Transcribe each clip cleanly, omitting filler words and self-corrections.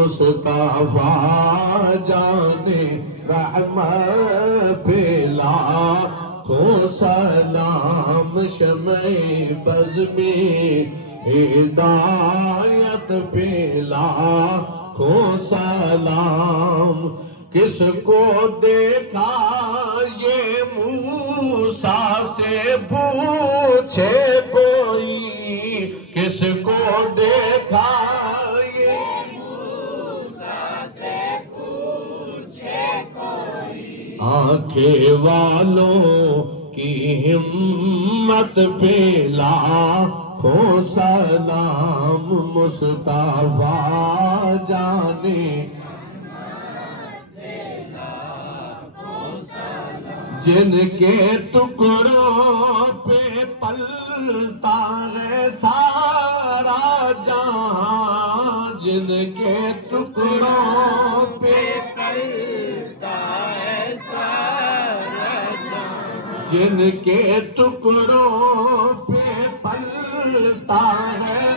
مصطفیٰ جانے رحمت پھیلا تو سلام شمع بز میں ہدایت پھیلا تو سلام کس کو دیکھا یہ موسیٰ سے پوچھے کوئی کس کو دیکھا آنکھیں والوں کی ہمت پہ لاکھوں سلام مصطفیٰ جانے جن کے ٹکڑوں پہ پلتا ہے سارا جہاں جن کے ٹکڑوں پہ جن کے ٹکڑوں پہ پلتا ہے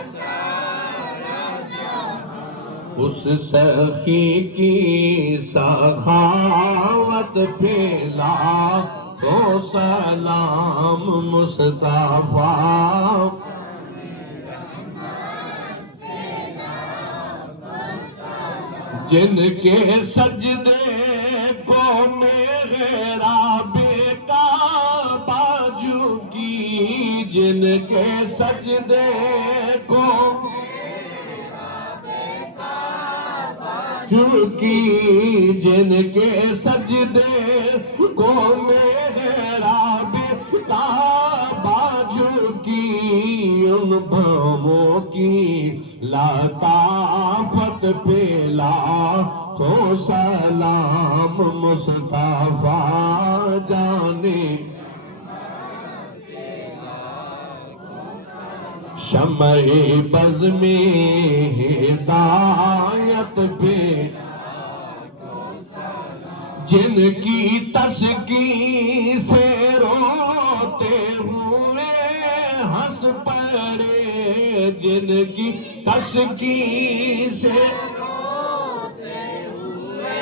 اس سخی کی سخاوت پہ لاکھوں سلام مصطفیٰ جن کے سجدے کو محراب کعبہ جھکی جن کے سجدے کو جھکی جن کے سجدے کو محراب کعبہ جھکی ان بھووں کی لطافت پہ لاکھوں سلام مصطفیٰ جانے شمع بز میں ہدایت پہ جن کی تسکین سے روتے ہوئے ہنس پڑے جن کی تسکین سے روتے ہوئے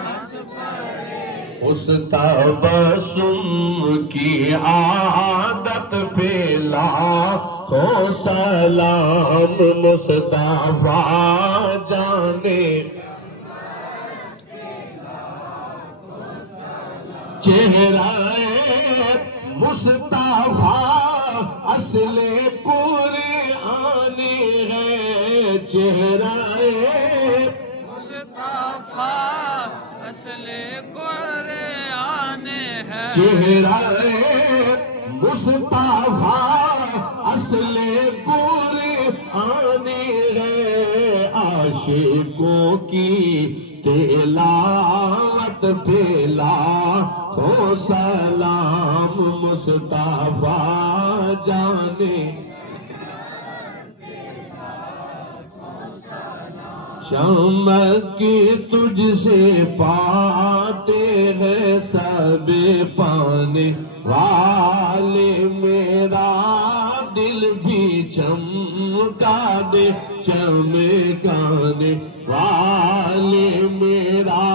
ہنس پڑے اس تبسم کی عادت پہ لاکھوں سلام مصطفیٰ جانے چہرہ مصطفیٰ اصل قرآن ہے چہرہ مصطفیٰ اصل قرآن ہے چہرہ مصطفیٰ اصل قرآن ہے عاشقوں کی تلاوت پہ لاکھوں سلام مصطفیٰ جانے چمک تجھ سے پاتے ہیں سب پانے والے میرا دل بھی چمکا دے چمکانے والے میرا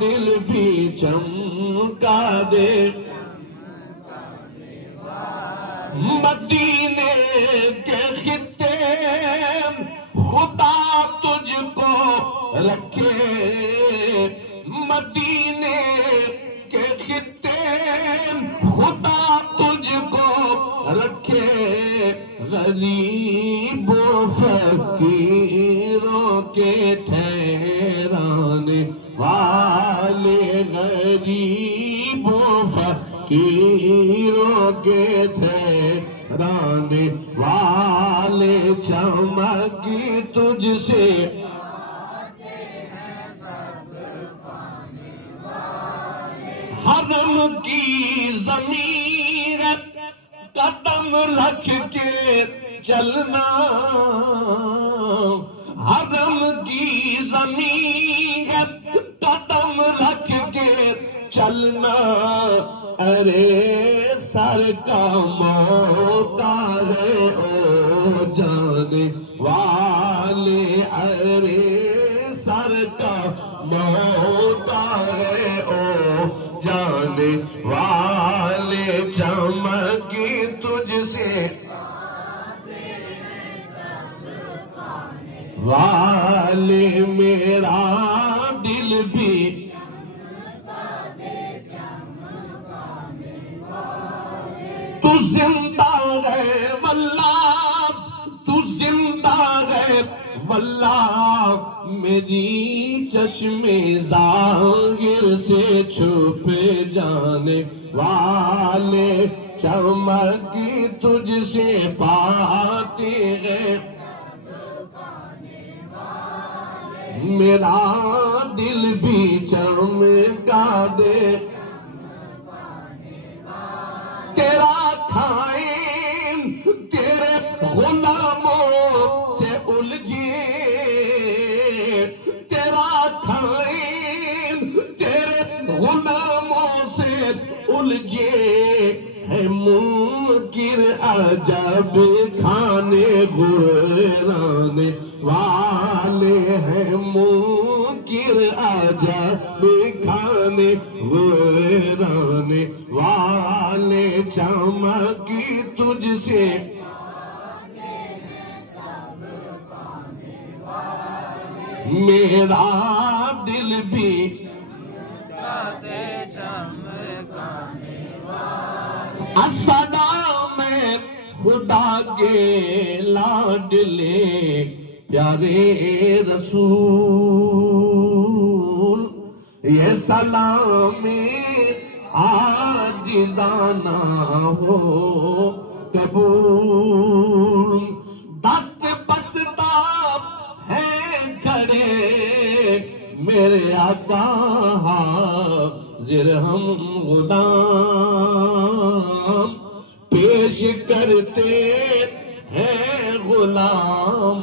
دل بھی چمکا دے مدینے کے خطے خدا تجھ کو رکھے مدینے کے خطے خدا تجھ کو رکھے غریب و فقیروں کے ٹھہرانے والے غریب و فقیروں کے ٹھہرانے والے چمکی تجھ سے حرم کی زمین قدم رکھ کے چلنا حرم کی زمین قدم رکھ کے چلنا ارے سر کا موقع ہے او جانے والے ارے سر کا موقع ہے او جانے والے چمکی تجھ سے والے میرا دل بھی تو زندہ ہے واللہ تو زندہ ہے واللہ میری چشم ظاہر سے چھپے جانے والے چمکی تجھ سے پاتے ہیں میرا دل بھی چمکا دے تیرا کھائیں تیرے غلاموں سے الجھے تیرا کھائیں تیرے غلاموں سے الجھے ہے منکر عجب کھانے گرانے والے ہیں منکر عجب کھانے گرانے والے چمکی تجھ سے میرا دل بھی صدا میں خدا کے لاڈلے پیارے رسول یہ سلامی عاجزانہ ہو قبول دست بستا ہے کھڑے میرے آقا حاضر ہم غلام پیش کرتے ہیں غلام